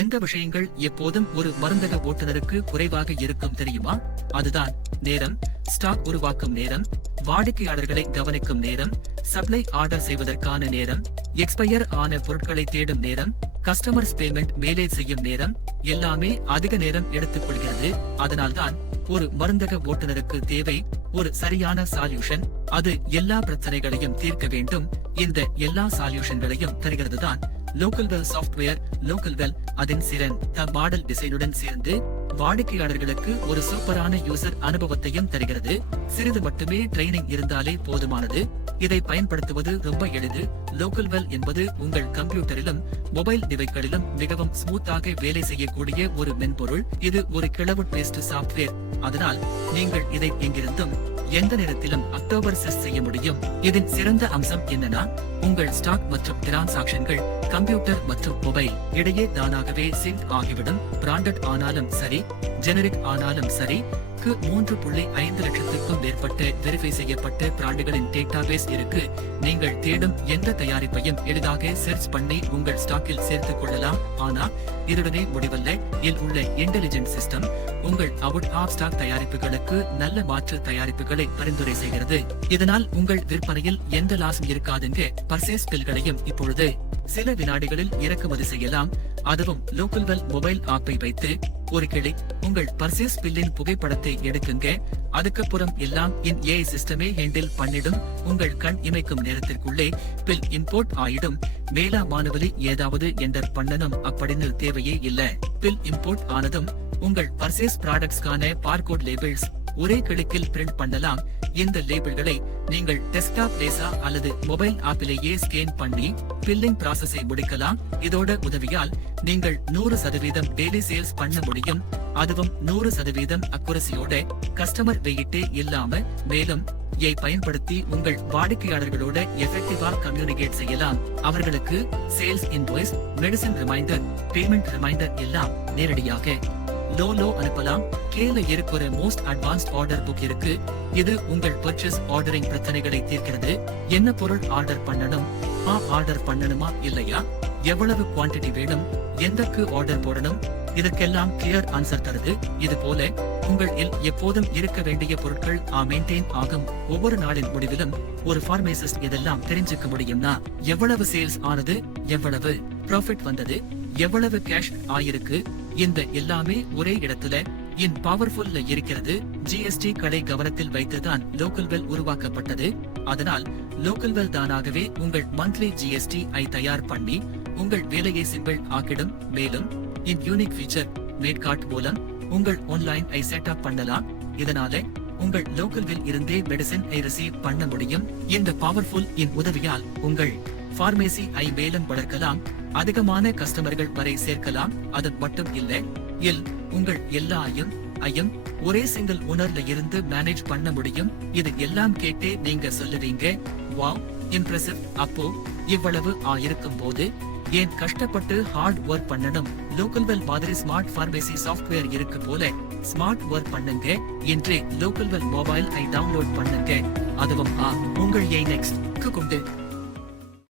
எந்த விஷயங்கள் எப்போதும் ஒரு மருந்தக ஓட்டுநருக்கு குறைவாக இருக்கும் தெரியுமா? அதுதான் நேரம், ஸ்டாக் உருவாக்கும் நேரம், வாடிக்கையாளர்களை கவனிக்கும் நேரம், சப்ளை ஆர்டர் செய்வதற்கான நேரம், எக்ஸ்பயர் ஆன பொருட்களை தேடும் நேரம், கஸ்டமர்ஸ் பேமெண்ட் மேலே செய்யும் நேரம், எல்லாமே அதிக நேரம் எடுத்துக் கொள்கிறது. அதனால்தான் ஒரு மருந்தக ஓட்டுநருக்கு தேவை ஒரு சரியான சால்யூஷன். அது எல்லா பிரச்சனைகளையும் தீர்க்க வேண்டும். இந்த எல்லா சால்யூஷன்களையும் தருகிறதுதான் லோக்கல்வெல் சாஃப்ட்வேர். லோக்கல்வெல் அதன் சிறந்த மாடல் டிசைனுடன் சேர்ந்து வாடிக்கையாளர்களுக்கு ஒரு சூப்பரான யூசர் அனுபவத்தையும் தருகிறது. சிறிது மட்டுமே ட்ரைனிங் இருந்தாலே போதுமானது. இதை பயன்படுத்துவது ரொம்ப எளிது. லோக்கல்வெல் என்பது உங்கள் கம்ப்யூட்டரிலும் மொபைல் டிவைஸ்களிலும் மிகவும் ஸ்மூத்தாக வேலை செய்யக்கூடிய ஒரு மென்பொருள். இது ஒரு கிளவுட் பேஸ்ட் சாஃப்ட்வேர். அதனால் நீங்கள் இதை எங்கிருந்தும் எந்த நேரத்திலும் அக்டோபர் செய்ய முடியும். இதன் சிறந்த அம்சம் என்னன்னா, உங்கள் ஸ்டாக் மற்றும் டிரான்சாக்ஷன்கள் கம்ப்யூட்டர் மற்றும் மொபைல் இடையே தானாகவே சிங்க் ஆகிவிடும். பிராண்டட் ஆனாலும் சரி, ஜெனரிக் ஆனாலும் சரி, 3.5 லட்சத்துக்கும் மேற்பட்ட வெரிஃபை செய்யப்பட்ட பிராண்டுகளின் டேட்டாபேஸ் இருக்கு. நீங்கள் தேடும் எந்த தயாரிப்பையும் எளிதாக சர்ச் பண்ணி உங்கள் ஸ்டாக்கில் சேர்த்துக் கொள்ளலாம். ஆனா இதுடனே முடிவல்ல. இதில் உள்ள இன்டெலிஜென்ட் சிஸ்டம் உங்கள் அவுட் ஆஃப் ஸ்டாக் தயாரிப்புகளுக்கு நல்ல மாற்று தயாரிப்புகளை பரிந்துரை செய்கிறது. இதனால் உங்கள் விற்பனையில் எந்த லாஸும் இருக்காதுங்க. பர்சேஸ் பில்களையும் இப்பொழுது சில வினாடிகளில் இறக்குமதி செய்யலாம். அதுவும் லோக்கல்வெல் மொபைல் ஆப்பை வைத்து ஒரு கிளிக் உங்கள் பர்சேஸ் பில்லின் புகைப்படத்தை எடுக்குங்க. அதுக்கப்புறம் எல்லாம் ஏஐ சிஸ்டமே ஹேண்டில் பண்ணிடும். உங்கள் கண் இமைக்கும் நேரத்திற்குள்ளே பில் இம்போர்ட் ஆயிடும். மேலா மானுவலி ஏதாவது என்டர் பண்ணணும் அப்படின்னு தேவையே இல்ல. பில் இம்போர்ட் ஆனதும் உங்கள் பர்சேஸ் ப்ராடக்ட்ஸ்கான பார்கோட் லேபிள்ஸ் ஒரே கிளிக்கில் பிரிண்ட் பண்ணலாம். இந்த லேபிள்களை நீங்கள் டெஸ்க்டாப் லேசா அல்லது மொபைல் ஆப்பிலேயே ஸ்கேன் பண்ணி பில்லிங் ப்ராசஸை முடிக்கலாம். இதோட உதவியால் நீங்கள் 100% டெய்லி சேல்ஸ் பண்ண முடியும். அதுவும் 100% அக்குரசியோட, கஸ்டமர் வெயிட்டே இல்லாம. மேலும் இதை பயன்படுத்தி உங்கள் வாடிக்கையாளர்களோட எஃபெக்டிவா கம்யூனிகேட் செய்யலாம். அவர்களுக்கு sales invoice, medicine reminder, payment reminder எல்லாம் நேரடியாக லோ அனுப்பலாம். கீழே இருக்கிற மோஸ்ட் அட்வான்ஸ்ட் ஆர்டர் புக் இருக்கு. இது உங்கள் பர்ச்சேஸ் ஆர்டரிங் பிரச்சனைகளை தீர்க்கிறது. என்ன பொருள் ஆர்டர் பண்ணணும், ஆர்டர் பண்ணணுமா இல்லையா, எவ்வளவு குவாண்டிட்டி வேணும், எந்தக்கு ஆர்டர் போடணும், இதற்கெல்லாம் கிளியர் ஆன்சர் தருது. இது போல உங்கள் எப்போதும் இருக்க வேண்டிய பொருட்கள் மெயின்டைன் ஆகும். ஒவ்வொரு நாளின் முடிவிலும் ஒரு பார்மசிஸ்ட் இதெல்லாம் தெரிஞ்சுக்க முடியும்னா, எவ்வளவு சேல்ஸ் ஆனது, எவ்வளவு ப்ராஃபிட் வந்தது, எவ்வளவு கேஷ் ஆயிருக்கு, இந்த எல்லாமே ஒரே இடத்துல இன் பவர்ஃபுல்ல இருக்கிறது. ஜிஎஸ்டி கடை கவனத்தில் வைத்துதான் லோக்கல்வெல் உருவாக்கப்பட்டது. அதனால் லோக்கல்வெல் தானாகவே உங்கள் மந்த்லி ஜிஎஸ்டி ஐ தயார் பண்ணி உங்கள் வேலையை சிம்பிள் ஆக்கிடும். மேலும் இன் யூனிக் ஃபீச்சர் மேட்கார்ட் மூலம் உங்கள் ஆன்லைன் ஐ செட்டப் பண்ணலாம். இதனால உங்கள் லோக்கல்வெல் இருந்தே மெடிசின் ஐ ரிசீவ் பண்ண முடியும். இந்த பவர்ஃபுல் இன் உதவியால் உங்கள் பார்மசி ஐ மேலும் வளர்க்கலாம். அதிகமான கஸ்டமர்கள் வரை சேர்க்கலாம். அது மட்டும் இல்ல, உங்கள் எல்லா ஐயம் ஒரே சிங்கிள் ஓனர்ல இருந்து மேனேஜ் பண்ண முடியும். இது எல்லாம் கேட்டே நீங்க சொல்லுவீங்க, வாவ் இம்ப்ரெசிவ். அப்போ இவ்வளவு இருக்கும் போது ஏன் கஷ்டப்பட்டு ஹார்ட் ஒர்க் பண்ணணும்? லோக்கல்வெல் மாதிரி ஸ்மார்ட் பார்மசி சாஃப்ட்வேர் இருக்கு போல ஸ்மார்ட் ஒர்க் பண்ணுங்க. இன்றே லோக்கல்வெல் மொபைல் ஐ டவுன்லோட் பண்ணுங்க. அதுவும் உங்கள் நெக்ஸ்ட் கொண்டு